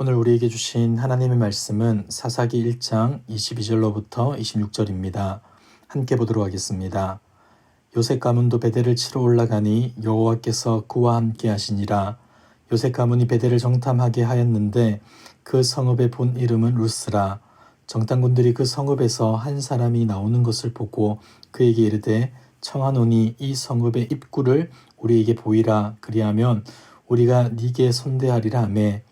오늘 우리에게 주신 하나님의 말씀은 사사기 1장 22절로부터 26절입니다. 함께 보도록 하겠습니다. 요셉 가문도 베델을 치러 올라가니 여호와께서 그와 함께 하시니라. 요셉 가문이 베델을 정탐하게 하였는데 그 성읍의 본 이름은 루스라. 정탐꾼들이 그 성읍에서 한 사람이 나오는 것을 보고 그에게 이르되 청하노니 이 성읍의 입구를 우리에게 보이라. 그리하면 우리가 네게 선대하리라 하매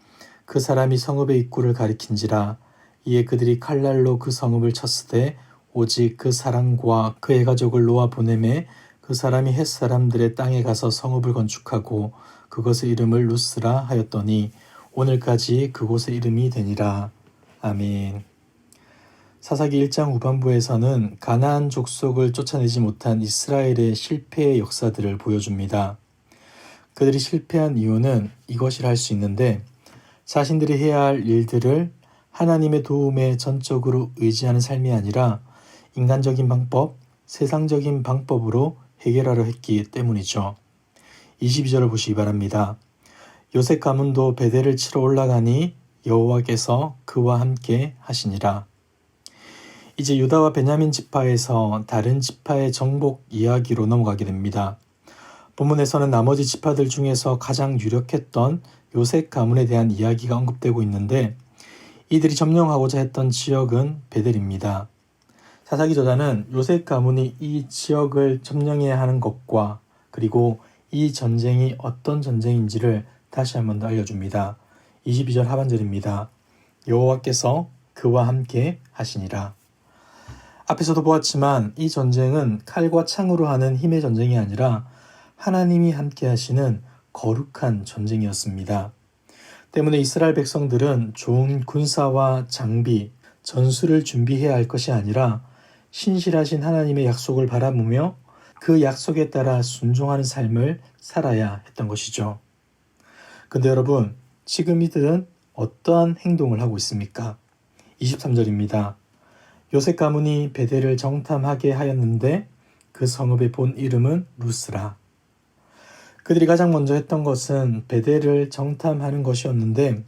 그 사람이 성읍의 입구를 가리킨지라. 이에 그들이 칼날로 그 성읍을 쳤으되 오직 그 사람과 그의 가족을 놓아 보내매 그 사람이 헷 사람들의 땅에 가서 성읍을 건축하고 그것의 이름을 루스라 하였더니 오늘까지 그곳의 이름이 되니라. 아멘. 사사기 1장 후반부에서는 가나안 족속을 쫓아내지 못한 이스라엘의 실패의 역사들을 보여줍니다. 그들이 실패한 이유는 이것이라 할 수 있는데 자신들이 해야 할 일들을 하나님의 도움에 전적으로 의지하는 삶이 아니라 인간적인 방법, 세상적인 방법으로 해결하려 했기 때문이죠. 22절을 보시기 바랍니다. 요셉 가문도 베델을 치러 올라가니 여호와께서 그와 함께 하시니라. 이제 유다와 베냐민 지파에서 다른 지파의 정복 이야기로 넘어가게 됩니다. 본문에서는 나머지 지파들 중에서 가장 유력했던 요셉 가문에 대한 이야기가 언급되고 있는데 이들이 점령하고자 했던 지역은 베델입니다. 사사기 저자는 요셉 가문이 이 지역을 점령해야 하는 것과 그리고 이 전쟁이 어떤 전쟁인지를 다시 한 번 더 알려줍니다. 22절 하반절입니다. 여호와께서 그와 함께 하시니라. 앞에서도 보았지만 이 전쟁은 칼과 창으로 하는 힘의 전쟁이 아니라 하나님이 함께 하시는 거룩한 전쟁이었습니다. 때문에 이스라엘 백성들은 좋은 군사와 장비, 전술을 준비해야 할 것이 아니라 신실하신 하나님의 약속을 바라보며 그 약속에 따라 순종하는 삶을 살아야 했던 것이죠. 근데 여러분, 지금 이들은 어떠한 행동을 하고 있습니까? 23절입니다. 요셉 가문이 베델을 정탐하게 하였는데 그 성읍의 본 이름은 루스라. 그들이 가장 먼저 했던 것은 베델을 정탐하는 것이었는데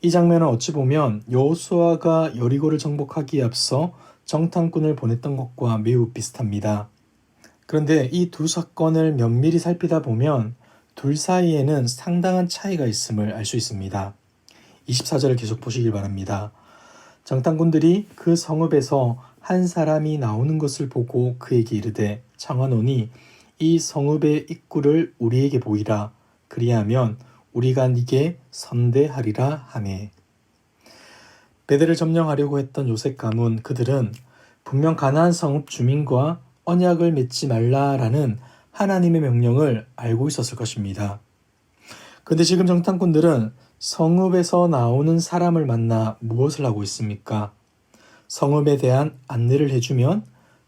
이 장면은 어찌 보면 여호수아가 여리고를 정복하기에 앞서 정탐꾼을 보냈던 것과 매우 비슷합니다. 그런데 이 두 사건을 면밀히 살피다 보면 둘 사이에는 상당한 차이가 있음을 알 수 있습니다. 24절을 계속 보시길 바랍니다. 정탐꾼들이 그 성읍에서 한 사람이 나오는 것을 보고 그에게 이르되 청하노니 이 성읍의 입구를 우리에게 보이라. 그리하면 우리가 네게 선대하리라 하매. 베델을 점령하려고 했던 요셉 가문 그들은 분명 가나안 성읍 주민과 언약을 맺지 말라라는 하나님의 명령을 알고 있었을 것입니다. 그런데 지금 정탐꾼들은 성읍에서 나오는 사람을 만나 무엇을 하고 있습니까? 성읍에 대한 안내를 해주면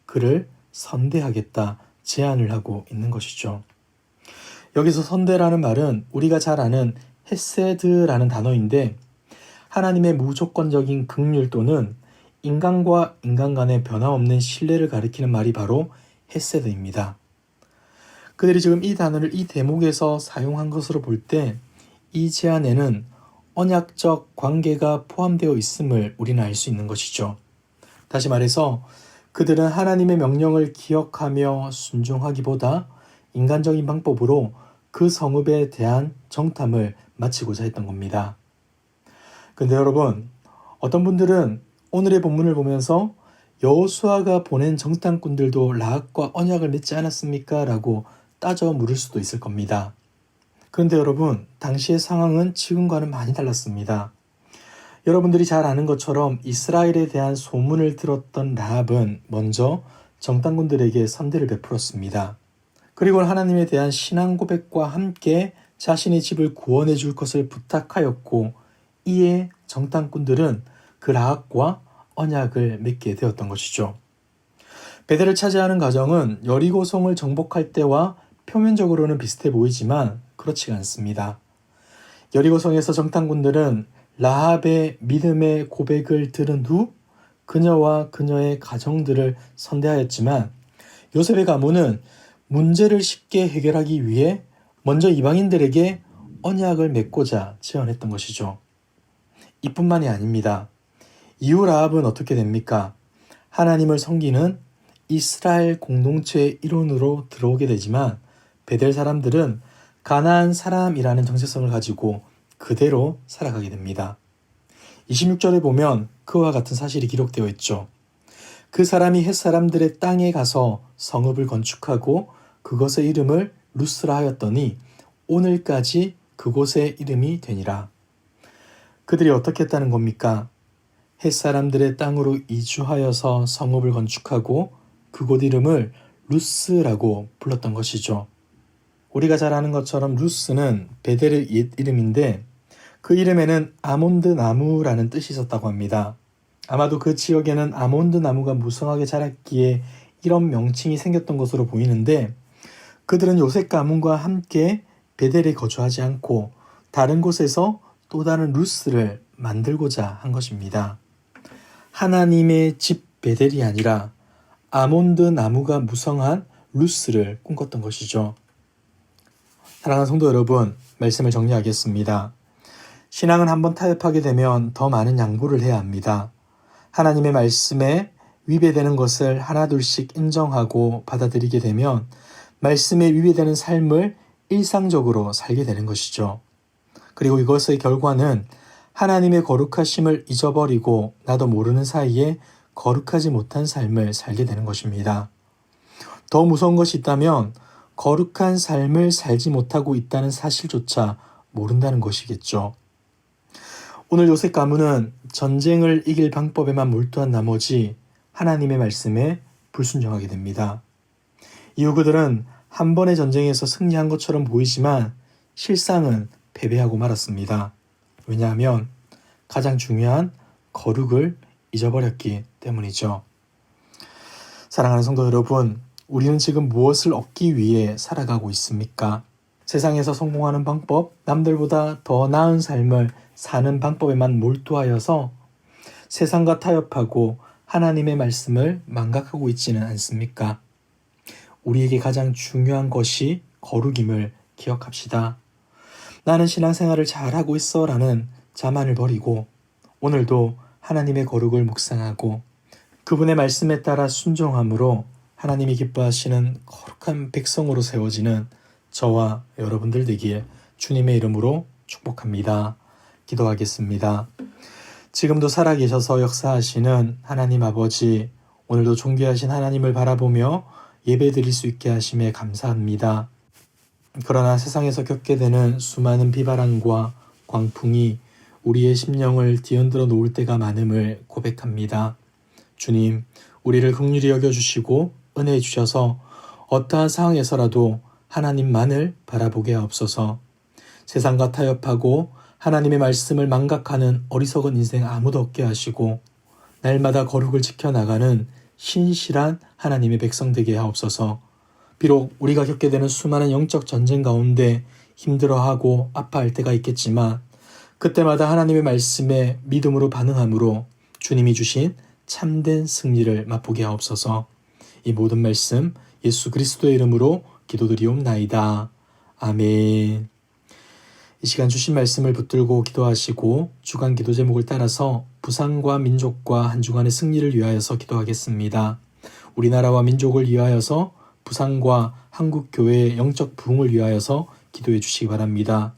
그를 선대하겠다 제안을 하고 있는 것이죠. 여기서 선대라는 말은 우리가 잘 아는 헤세드라는 단어인데 하나님의 무조건적인 긍휼 또는 인간과 인간 간의 변함없는 신뢰를 가리키는 말이 바로 헤세드입니다. 그들이 지금 이 단어를 이 대목에서 사용한 것으로 볼 때 이 제안에는 언약적 관계가 포함되어 있음을 우리는 알 수 있는 것이죠. 다시 말해서 그들은 하나님의 명령을 기억하며 순종하기보다 인간적인 방법으로 그 성읍에 대한 정탐을 마치고자 했던 겁니다. 근데 여러분, 어떤 분들은 오늘의 본문을 보면서 여호수아가 보낸 정탐꾼들도 라합과 언약을 맺지 않았습니까? 라고 따져 물을 수도 있을 겁니다. 그런데 여러분, 당시의 상황은 지금과는 많이 달랐습니다. 여러분들이 잘 아는 것처럼 이스라엘에 대한 소문을 들었던 라합은 먼저 정탐꾼들에게 선대를 베풀었습니다. 그리고 하나님에 대한 신앙 고백과 함께 자신의 집을 구원해 줄 것을 부탁하였고 이에 정탐꾼들은 그 라합과 언약을 맺게 되었던 것이죠. 베델을 차지하는 과정은 여리고성을 정복할 때와 표면적으로는 비슷해 보이지만 그렇지가 않습니다. 여리고성에서 정탐꾼들은 라합의 믿음의 고백을 들은 후 그녀와 그녀의 가정들을 선대하였지만 요셉의 가문은 문제를 쉽게 해결하기 위해 먼저 이방인들에게 언약을 맺고자 제안했던 것이죠. 이뿐만이 아닙니다. 이후 라합은 어떻게 됩니까? 하나님을 섬기는 이스라엘 공동체의 일원으로 들어오게 되지만 베델 사람들은 가나안 사람이라는 정체성을 가지고 그대로 살아가게 됩니다. 26절에 보면 그와 같은 사실이 기록되어 있죠. 그 사람이 헷 사람들의 땅에 가서 성읍을 건축하고 그것의 이름을 루스라 하였더니 오늘까지 그곳의 이름이 되니라. 그들이 어떻게 했다는 겁니까? 헷 사람들의 땅으로 이주하여서 성읍을 건축하고 그곳 이름을 루스라고 불렀던 것이죠. 우리가 잘 아는 것처럼 루스는 베델의 옛 이름인데 그 이름에는 아몬드 나무라는 뜻이 있었다고 합니다. 아마도 그 지역에는 아몬드 나무가 무성하게 자랐기에 이런 명칭이 생겼던 것으로 보이는데 그들은 요셉 가문과 함께 베델에 거주하지 않고 다른 곳에서 또 다른 루스를 만들고자 한 것입니다. 하나님의 집 베델이 아니라 아몬드 나무가 무성한 루스를 꿈꿨던 것이죠. 사랑하는 성도 여러분, 말씀을 정리하겠습니다. 신앙은 한번 타협하게 되면 더 많은 양보를 해야 합니다. 하나님의 말씀에 위배되는 것을 하나둘씩 인정하고 받아들이게 되면 말씀에 위배되는 삶을 일상적으로 살게 되는 것이죠. 그리고 이것의 결과는 하나님의 거룩하심을 잊어버리고 나도 모르는 사이에 거룩하지 못한 삶을 살게 되는 것입니다. 더 무서운 것이 있다면 거룩한 삶을 살지 못하고 있다는 사실조차 모른다는 것이겠죠. 오늘 요셉 가문은 전쟁을 이길 방법에만 몰두한 나머지 하나님의 말씀에 불순종하게 됩니다. 이후 그들은 한 번의 전쟁에서 승리한 것처럼 보이지만 실상은 패배하고 말았습니다. 왜냐하면 가장 중요한 거룩을 잊어버렸기 때문이죠. 사랑하는 성도 여러분, 우리는 지금 무엇을 얻기 위해 살아가고 있습니까? 세상에서 성공하는 방법, 남들보다 더 나은 삶을 사는 방법에만 몰두하여서 세상과 타협하고 하나님의 말씀을 망각하고 있지는 않습니까? 우리에게 가장 중요한 것이 거룩임을 기억합시다. 나는 신앙생활을 잘하고 있어 라는 자만을 버리고 오늘도 하나님의 거룩을 묵상하고 그분의 말씀에 따라 순종함으로 하나님이 기뻐하시는 거룩한 백성으로 세워지는 저와 여러분들 되기에 주님의 이름으로 축복합니다. 기도하겠습니다. 지금도 살아계셔서 역사하시는 하나님 아버지, 오늘도 존귀하신 하나님을 바라보며 예배드릴 수 있게 하심에 감사합니다. 그러나 세상에서 겪게 되는 수많은 비바람과 광풍이 우리의 심령을 뒤흔들어 놓을 때가 많음을 고백합니다. 주님, 우리를 긍휼히 여겨주시고 은혜해 주셔서 어떠한 상황에서라도 하나님만을 바라보게 하옵소서. 세상과 타협하고 하나님의 말씀을 망각하는 어리석은 인생 아무도 없게 하시고 날마다 거룩을 지켜나가는 신실한 하나님의 백성 되게 하옵소서. 비록 우리가 겪게 되는 수많은 영적 전쟁 가운데 힘들어하고 아파할 때가 있겠지만 그때마다 하나님의 말씀에 믿음으로 반응함으로 주님이 주신 참된 승리를 맛보게 하옵소서. 이 모든 말씀 예수 그리스도의 이름으로 기도드리옵나이다. 아멘. 이 시간 주신 말씀을 붙들고 기도하시고 주간 기도 제목을 따라서 부상과 민족과 한 주간의 승리를 위하여서 기도하겠습니다. 우리나라와 민족을 위하여서 부상과 한국 교회의 영적 부흥을 위하여서 기도해 주시기 바랍니다.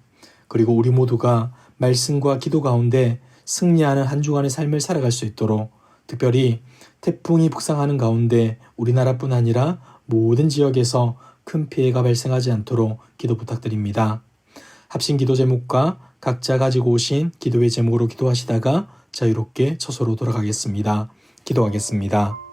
그리고 우리 모두가 말씀과 기도 가운데 승리하는 한 주간의 삶을 살아갈 수 있도록 특별히 태풍이 북상하는 가운데 우리나라뿐 아니라 모든 지역에서 큰 피해가 발생하지 않도록 기도 부탁드립니다. 합심 기도 제목과 각자 가지고 오신 기도의 제목으로 기도하시다가 자유롭게 처소로 돌아가겠습니다. 기도하겠습니다.